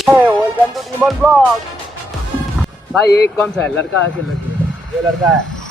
Welcome to dmon blog. भाई एक कौन सा है, लड़का है कि लड़की है? ये लड़का है।